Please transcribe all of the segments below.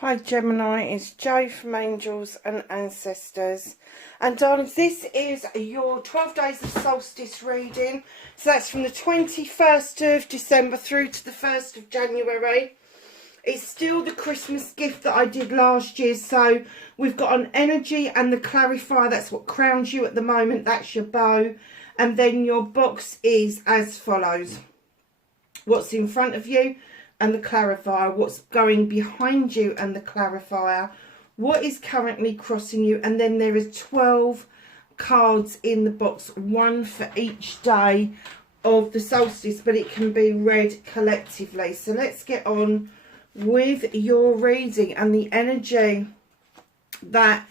Hi Gemini, it's Jo from Angels and Ancestors. And darlings, this is your 12 days of solstice reading. So that's from the 21st of December through to the 1st of January. It's still the Christmas gift that I did last year. So we've got an energy and the clarifier. That's what crowns you at the moment. That's your bow. And then your box is as follows. What's in front of you and the clarifier, what's going behind you and the clarifier, what is currently crossing you, and then there is 12 cards in the box, one for each day of the solstice, but it can be read collectively. So let's get on with your reading. And the energy that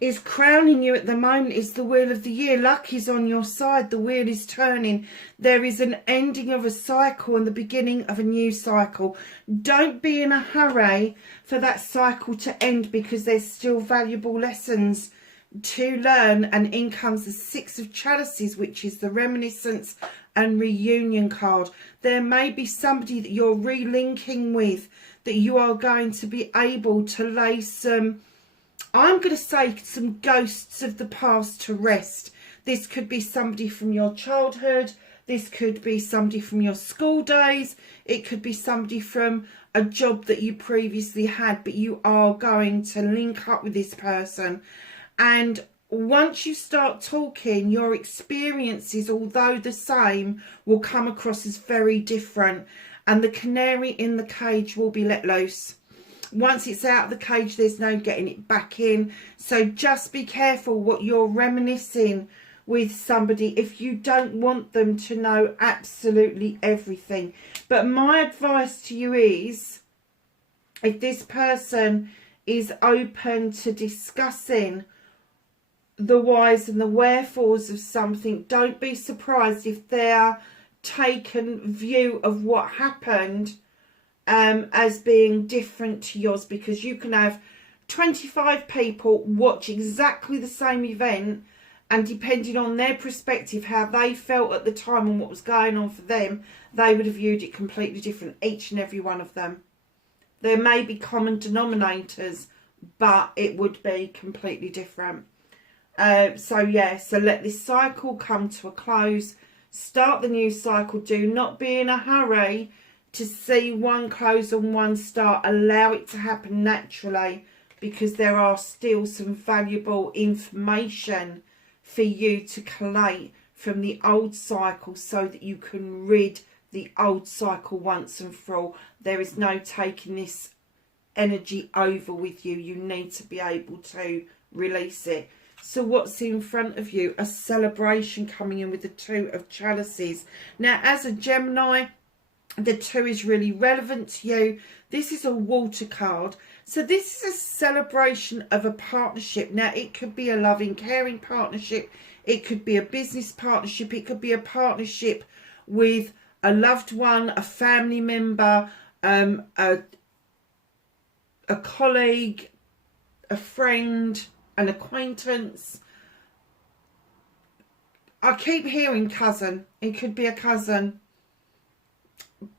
is crowning you at the moment is the wheel of the year. Luck is on your side. The wheel is turning. There is an ending of a cycle and the beginning of a new cycle. Don't be in a hurry for that cycle to end, because there's still valuable lessons to learn. And in comes the Six of Chalices, which is the reminiscence and reunion card. There may be somebody that you're relinking with, that you are going to be able to lay some, I'm going to say, some ghosts of the past to rest. This could be somebody from your childhood. This could be somebody from your school days. It could be somebody from a job that you previously had, but you are going to link up with this person. And once you start talking, your experiences, although the same, will come across as very different. And the canary in the cage will be let loose. Once it's out of the cage, there's no getting it back in. So just be careful what you're reminiscing with somebody if you don't want them to know absolutely everything. But my advice to you is, if this person is open to discussing the whys and the wherefores of something, don't be surprised if their taken view of what happened as being different to yours, because you can have 25 people watch exactly the same event, and depending on their perspective, how they felt at the time and what was going on for them, they would have viewed it completely different, each and every one of them. There may be common denominators, but it would be completely different. So let this cycle come to a close. Start the new cycle. Do not be in a hurry to see one close and one start. Allow it to happen naturally, because there are still some valuable information for you to collate from the old cycle, so that you can rid the old cycle once and for all. There is no taking this energy over with you. You need to be able to release it. So what's in front of you? A celebration coming in with the Two of Chalices. Now, as a Gemini, the two is really relevant to you. This is a water card. So this is a celebration of a partnership. Now, it could be a loving, caring partnership. It could be a business partnership. It could be a partnership with a loved one, a family member, a colleague, a friend, an acquaintance. I keep hearing cousin. It could be a cousin.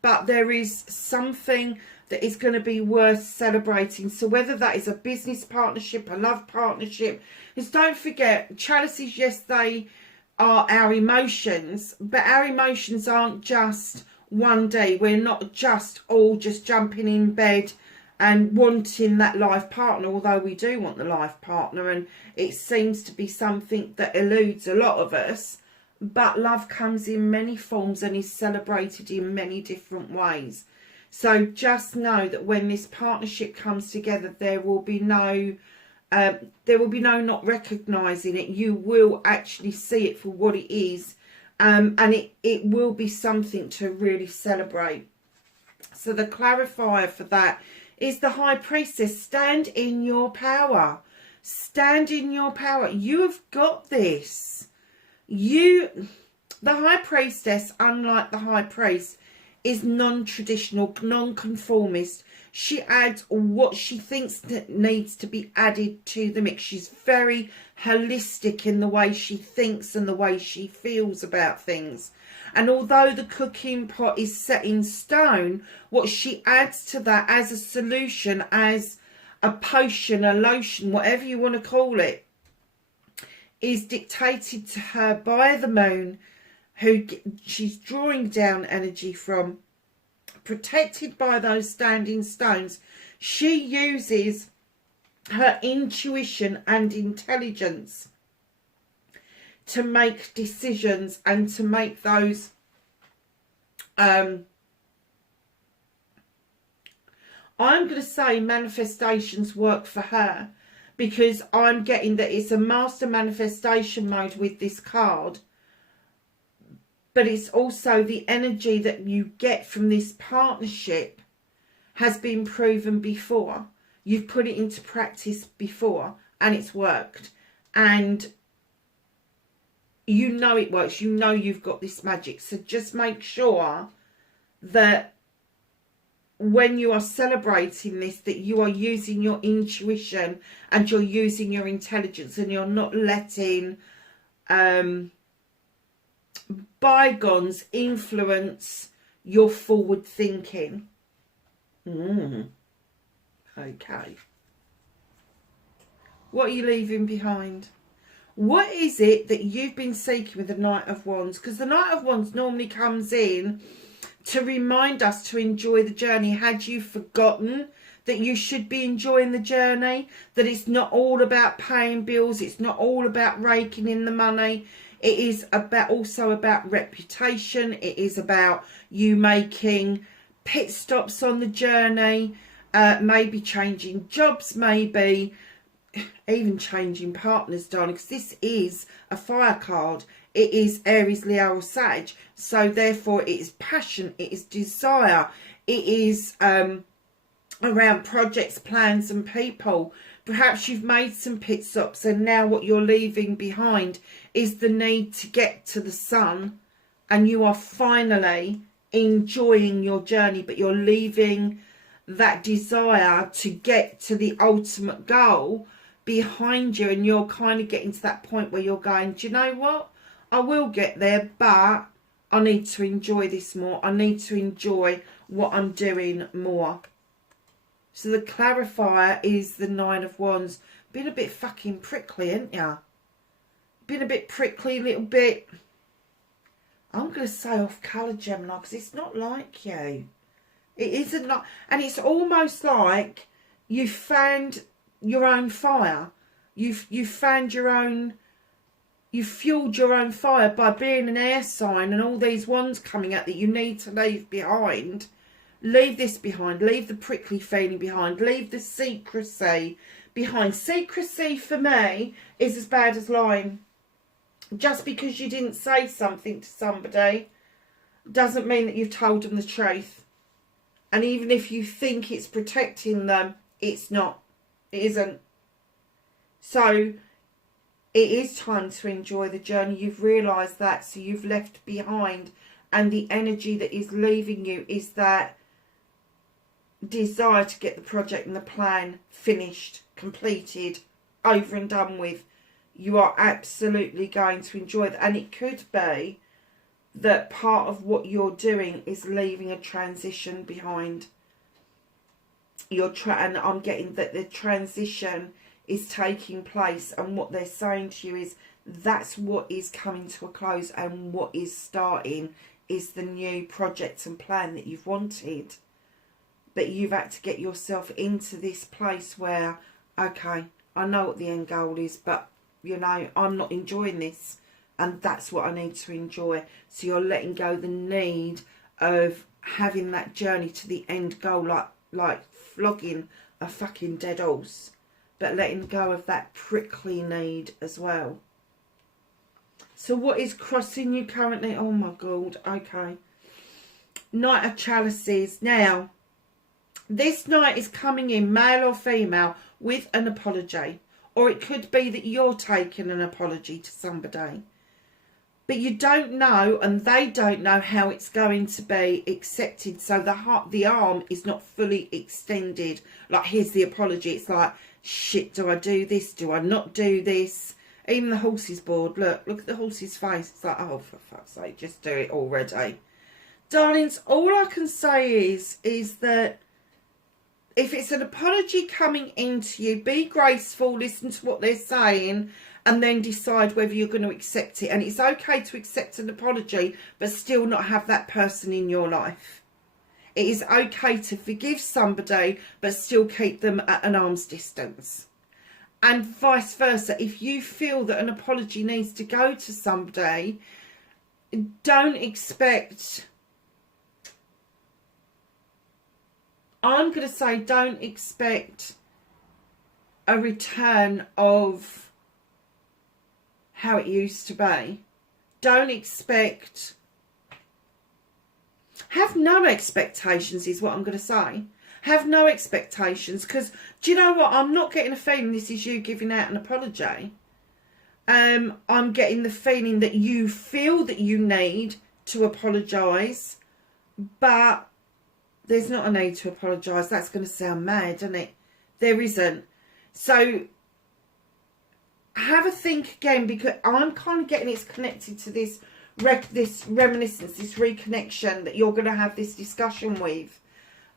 But there is something that is going to be worth celebrating. So whether that is a business partnership, a love partnership, because don't forget, chalices, yes, they are our emotions, but our emotions aren't just one day. We're not just all just jumping in bed and wanting that life partner, although we do want the life partner, and it seems to be something that eludes a lot of us. But love comes in many forms and is celebrated in many different ways. So just know that when this partnership comes together, there will be no not recognising it. You will actually see it for what it is, and it will be something to really celebrate. So the clarifier for that is the High Priestess. Stand in your power. Stand in your power. You have got this. The High Priestess, unlike the High Priest, is non-traditional, non-conformist. She adds what she thinks that needs to be added to the mix. She's very holistic in the way she thinks and the way she feels about things. And although the cooking pot is set in stone, what she adds to that as a solution, as a potion, a lotion, whatever you want to call it, is dictated to her by the moon, who she's drawing down energy from, protected by those standing stones. She uses her intuition and intelligence to make decisions and to make those I'm going to say manifestations work for her, because I'm getting that it's a master manifestation mode with this card, but it's also the energy that you get from this partnership has been proven before. You've put it into practice before and it's worked, and you know it works. You know you've got this magic. So just make sure that when you are celebrating this, that you are using your intuition and you're using your intelligence, and you're not letting bygones influence your forward thinking. Okay. What are you leaving behind? What is it that you've been seeking with the Knight of Wands? Because the Knight of Wands normally comes in to remind us to enjoy the journey. Had you forgotten that you should be enjoying the journey? That it's not all about paying bills. It's not all about raking in the money. It is also about reputation. It is about you making pit stops on the journey. Maybe changing jobs, maybe even changing partners, darling, because this is a fire card. It is Aries, Leo or Sag, so therefore it is passion, it is desire, it is around projects, plans and people. Perhaps you've made some pit stops, and now what you're leaving behind is the need to get to the sun, and you are finally enjoying your journey, but you're leaving that desire to get to the ultimate goal behind you, and you're kind of getting to that point where you're going, do you know what, I will get there, but I need to enjoy this more. I need to enjoy what I'm doing more. So the clarifier is the Nine of Wands. Been a bit fucking prickly, ain't ya? Been a bit prickly, a little bit, I'm going to say off colour, Gemini, because it's not like you. It isn't like, and it's almost like you found your own fire. You've found your own, you fueled your own fire by being an air sign, and all these wands coming out that you need to leave behind. Leave this behind. Leave the prickly feeling behind. Leave the secrecy behind. Secrecy for me is as bad as lying. Just because you didn't say something to somebody doesn't mean that you've told them the truth. And even if you think it's protecting them, it's not. It isn't. So it is time to enjoy the journey. You've realised that, so you've left behind. And the energy that is leaving you is that desire to get the project and the plan finished, completed, over and done with. You are absolutely going to enjoy that. And it could be that part of what you're doing is leaving a transition behind. And I'm getting that the transition is taking place, and what they're saying to you is that's what is coming to a close, and what is starting is the new project and plan that you've wanted. But you've had to get yourself into this place where, okay, I know what the end goal is, but you know, I'm not enjoying this, and that's what I need to enjoy. So you're letting go the need of having that journey to the end goal, like flogging a fucking dead horse, but letting go of that prickly need as well. So what is crossing you currently? Oh my God, okay. Knight of Chalices. Now, this knight is coming in, male or female, with an apology. Or it could be that you're taking an apology to somebody. But you don't know, and they don't know how it's going to be accepted. So the arm is not fully extended. Like, here's the apology. It's like, shit, do I do this? Do I not do this? Even the horse is bored. Look at the horse's face. It's like, oh, for fuck's sake, just do it already. Darlings, all I can say is that if it's an apology coming into you, be graceful, listen to what they're saying, and then decide whether you're going to accept it. And it's okay to accept an apology, but still not have that person in your life. It is okay to forgive somebody, but still keep them at an arm's distance. And vice versa. If you feel that an apology needs to go to somebody, don't expect... I'm going to say don't expect a return of how it used to be. Don't expect... Have no expectations is what I'm going to say. Have no expectations, because do you know what? I'm not getting a feeling this is you giving out an apology. I'm getting the feeling that you feel that you need to apologise, but there's not a need to apologise. That's going to sound mad, isn't it? There isn't. So have a think again, because I'm kind of getting it's connected to this reminiscence, this reconnection that you're going to have this discussion with.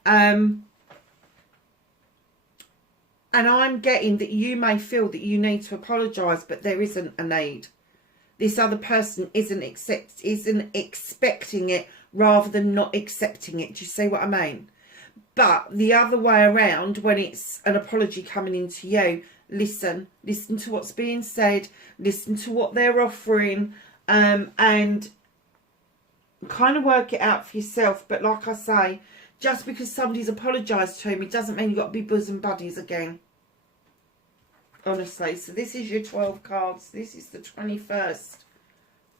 And I'm getting that you may feel that you need to apologise, but there isn't a need. This other person isn't expecting it, rather than not accepting it. Do you see what I mean? But the other way around, when it's an apology coming into you, listen to what's being said, listen to what they're offering, and kind of work it out for yourself. But like I say, just because somebody's apologised to me doesn't mean you've got to be bosom buddies again. Honestly. So this is your 12 cards. This is the 21st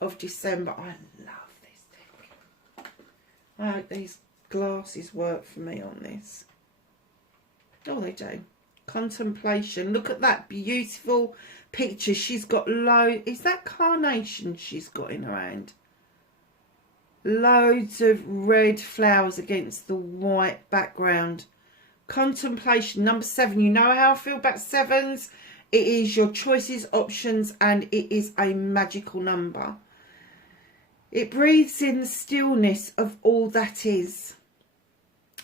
of December. I love this deck. I hope these glasses work for me on this. Oh, they do. Contemplation. Look at that beautiful picture. She's got is that carnation she's got in her hand? Loads of red flowers against the white background. Contemplation. Number 7. You know how I feel about 7s. It is your choices, options, and it is a magical number. It breathes in the stillness of all that is.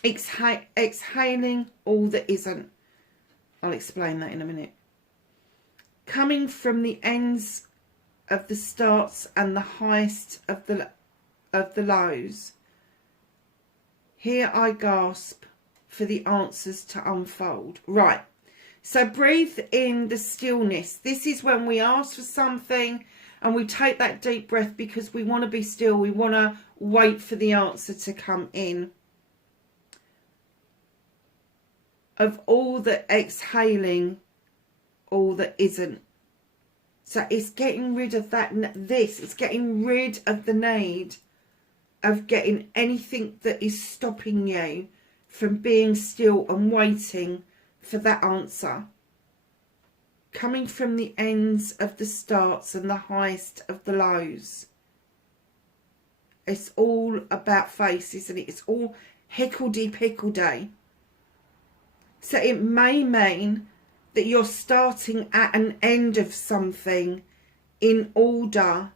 Exhaling all that isn't. I'll explain that in a minute. Coming from the ends of the starts and the highest of the lows. Here I gasp for the answers to unfold. Right. So breathe in the stillness. This is when we ask for something and we take that deep breath because we want to be still. We want to wait for the answer to come in. Of all the exhaling, all that isn't. So it's getting rid of that. It's getting rid of the need of getting anything that is stopping you from being still and waiting for that answer. Coming from the ends of the starts and the highest of the lows. It's all about face, isn't it? It's all hickledy-pickledy. So it may mean that you're starting at an end of something in order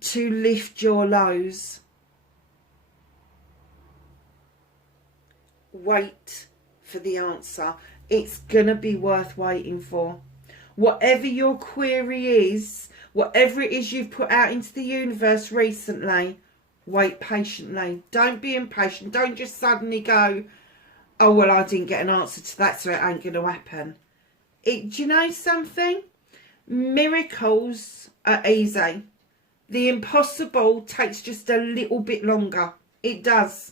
to lift your lows. Wait for the answer. It's going to be worth waiting for. Whatever your query is, whatever it is you've put out into the universe recently, wait patiently. Don't be impatient. Don't just suddenly go, oh, well, I didn't get an answer to that, so it ain't going to happen. Do you know something? Miracles are easy. The impossible takes just a little bit longer. It does.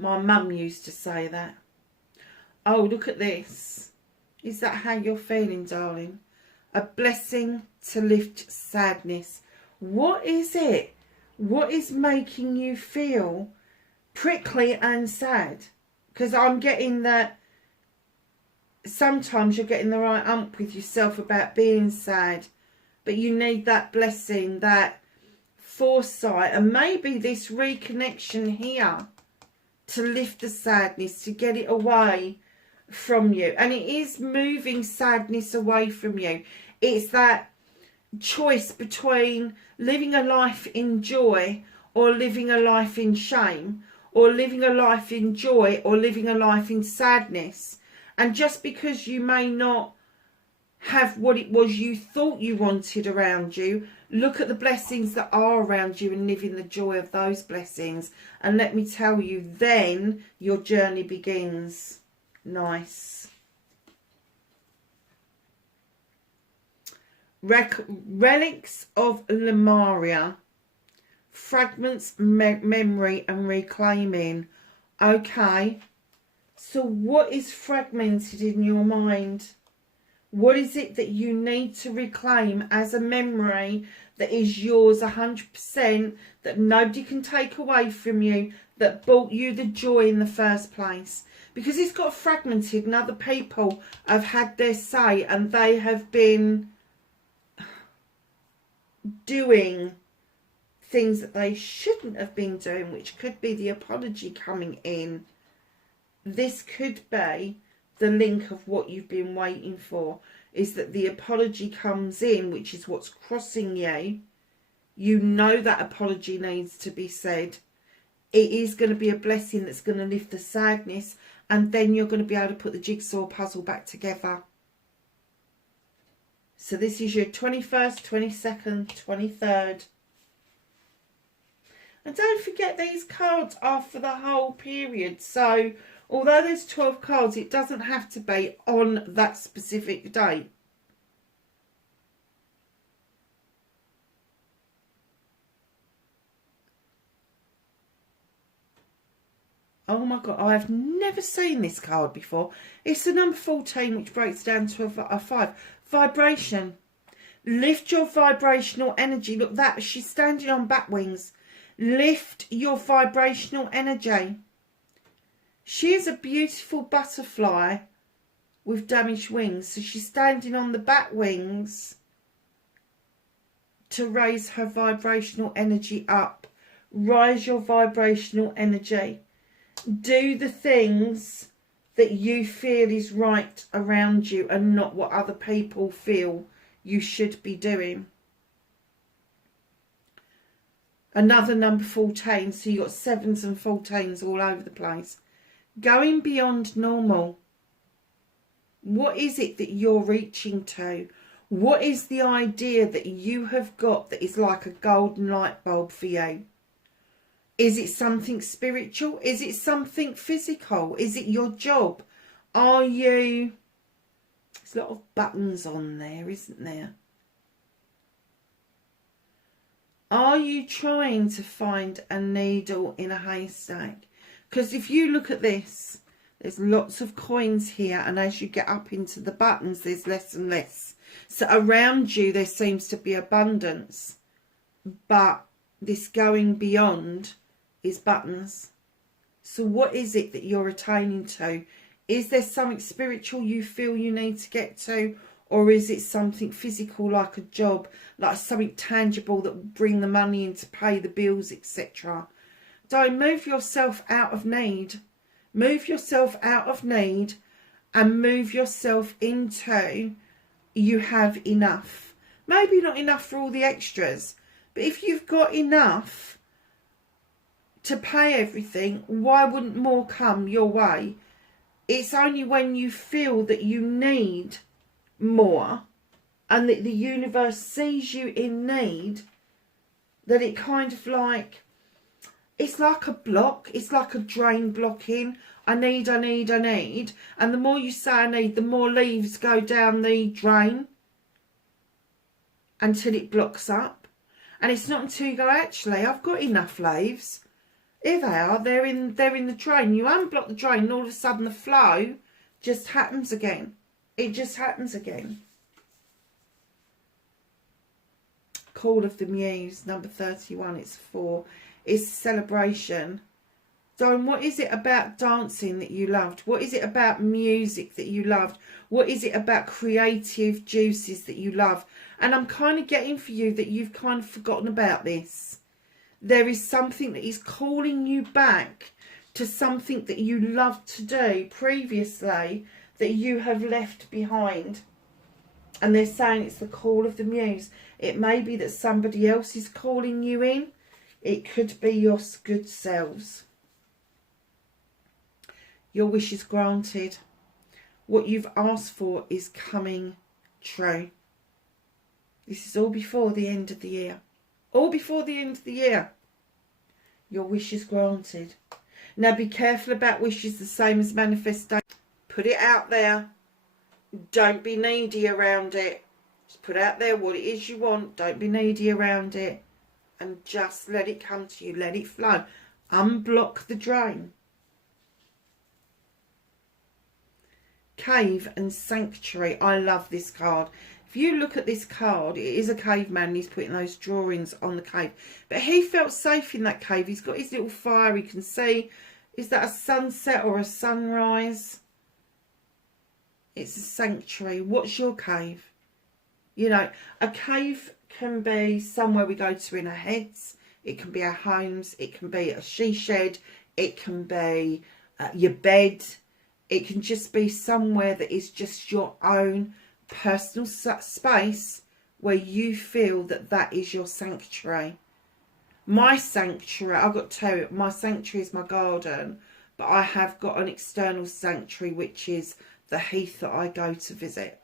My mum used to say that. Oh, look at this. Is that how you're feeling, darling? A blessing to lift sadness. What is it? What is making you feel prickly and sad? Because I'm getting that sometimes you're getting the right ump with yourself about being sad, but you need that blessing, that foresight, and maybe this reconnection here to lift the sadness, to get it away from you. And it is moving sadness away from you. It's that choice between living a life in joy or living a life in shame, or living a life in joy, or living a life in sadness. And just because you may not have what it was you thought you wanted around you, look at the blessings that are around you and live in the joy of those blessings. And let me tell you, then your journey begins. Nice. Relics of Lemuria. Fragments, memory and reclaiming. Okay. So what is fragmented in your mind? What is it that you need to reclaim as a memory that is yours 100%, that nobody can take away from you, that brought you the joy in the first place? Because it's got fragmented and other people have had their say and they have been doing things that they shouldn't have been doing, which could be the apology coming in. This could be the link of what you've been waiting for, is that the apology comes in, which is what's crossing you. You know that apology needs to be said. It is going to be a blessing that's going to lift the sadness, and then you're going to be able to put the jigsaw puzzle back together. So this is your 21st, 22nd, 23rd. And don't forget, these cards are for the whole period. So although there's 12 cards, it doesn't have to be on that specific date. Oh my God, I have never seen this card before. It's the number 14, which breaks down to a 5. Vibration. Lift your vibrational energy. Look, that she's standing on bat wings. Lift your vibrational energy. She is a beautiful butterfly with damaged wings. So she's standing on the bat wings to raise her vibrational energy up. Rise your vibrational energy. Do the things that you feel is right around you and not what other people feel you should be doing. Another number 14. So you've got 7s and 14s all over the place. Going beyond normal. What is it that you're reaching to? What is the idea that you have got that is like a golden light bulb for you? Is it something spiritual? Is it something physical? Is it your job? Are you... There's a lot of buttons on there, isn't there? Are you trying to find a needle in a haystack? Because if you look at this, there's lots of coins here, and as you get up into the buttons, there's less and less. So around you, there seems to be abundance. But this going beyond is buttons. So what is it that you're attaining to? Is there something spiritual you feel you need to get to? Or is it something physical, like a job, like something tangible that will bring the money in to pay the bills, etc.? Don't move yourself out of need. Move yourself out of need and move yourself into you have enough. Maybe not enough for all the extras, but if you've got enough to pay everything, why wouldn't more come your way? It's only when you feel that you need more and that the universe sees you in need that it kind of like, it's like a block, it's like a drain blocking. I need. And the more you say I need, the more leaves go down the drain until it blocks up. And it's not until you go, actually, I've got enough leaves. Here they are, they're in the drain. You unblock the drain and all of a sudden the flow just happens again. It just happens again. Call of the Muse, number 31, it's 4. It's celebration. Dawn, what is it about dancing that you loved? What is it about music that you loved? What is it about creative juices that you love? And I'm kind of getting for you that you've kind of forgotten about this. There is something that is calling you back to something that you loved to do previously that you have left behind. And they're saying it's the call of the Muse. It may be that somebody else is calling you in. It could be your good selves. Your wish is granted. What you've asked for is coming true. This is all before the end of the year. All before the end of the year. Your wish is granted. Now be careful about wishes, the same as manifestation. Put it out there. Don't be needy around it. Just put out there what it is you want. Don't be needy around it. And just let it come to you. Let it flow. Unblock the drain. Cave and Sanctuary. I love this card. If you look at this card, it is a caveman. He's putting those drawings on the cave. But he felt safe in that cave. He's got his little fire. He can see. Is that a sunset or a sunrise? It's a sanctuary. What's your cave? You know, a cave can be somewhere we go to in our heads. It can be our homes. It can be a she shed. It can be your bed. It can just be somewhere that is just your own personal space where you feel that that is your sanctuary. My sanctuary, I've got to tell you, my sanctuary is my garden, but I have got an external sanctuary, which is the heath that I go to visit.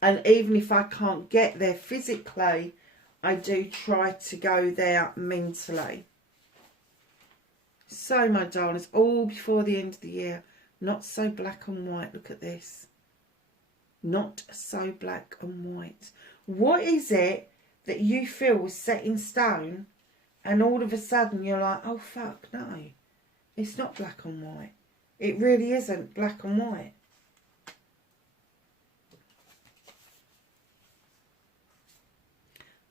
And even if I can't get there physically, I do try to go there mentally. So, my darlings, all before the end of the year. Not so black and white. Look at this. Not so black and white. What is it that you feel was set in stone and all of a sudden you're like, oh, fuck, no. It's not black and white. It really isn't black and white.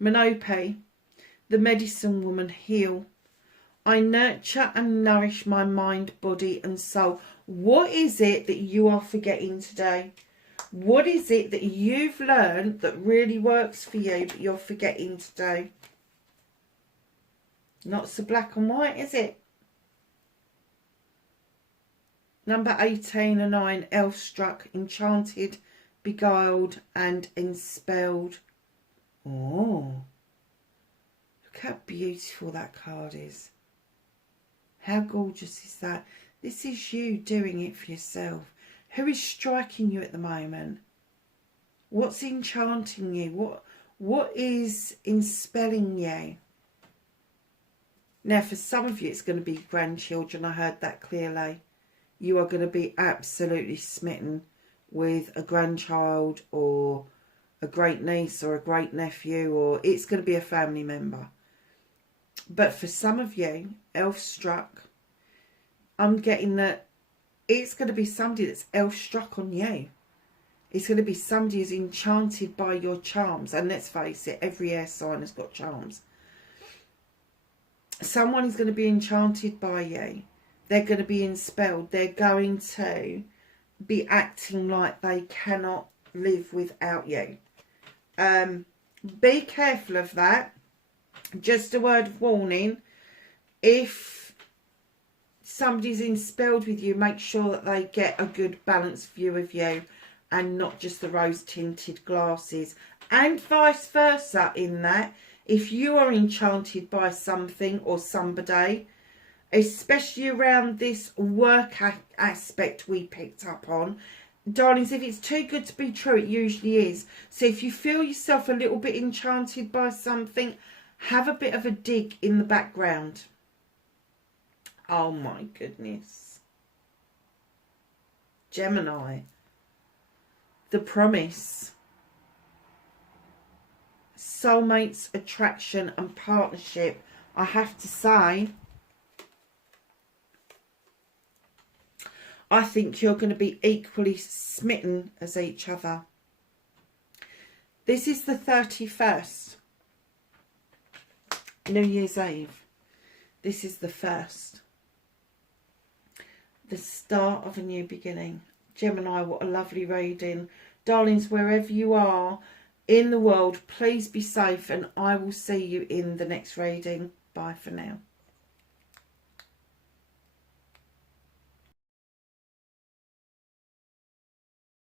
Menope, the medicine woman, heal. I nurture and nourish my mind, body and soul. What is it that you are forgetting today? What is it that you've learned that really works for you but you're forgetting today? Not so black and white, is it? Number 18 and 9, elf struck, enchanted, beguiled and enspelled. Oh, look how beautiful that card is. How gorgeous is that? This is you doing it for yourself. Who is striking you at the moment? What's enchanting you? What is enspelling you? Now, for some of you, it's going to be grandchildren. I heard that clearly. You are going to be absolutely smitten with a grandchild or a great niece or a great nephew, or it's going to be a family member. But for some of you, elf struck, I'm getting that it's going to be somebody that's elf struck on you. It's going to be somebody who's enchanted by your charms. And let's face it, every air sign has got charms. Someone is going to be enchanted by you. They're going to be enspelled. They're going to be acting like they cannot live without you. Be careful of that. Just a word of warning. If somebody's enspelled with you, make sure that they get a good balanced view of you and not just the rose tinted glasses, and vice versa. In that, if you are enchanted by something or somebody, especially around this work aspect we picked up on, darlings, if it's too good to be true, it usually is. So if you feel yourself a little bit enchanted by something, have a bit of a dig in the background. Oh my goodness. Gemini. The promise. Soulmates, attraction and partnership. I have to say, I think you're going to be equally smitten as each other. This is the 31st. New Year's Eve. This is the 1st. The start of a new beginning. Gemini, what a lovely reading. Darlings, wherever you are in the world, please be safe, and I will see you in the next reading. Bye for now.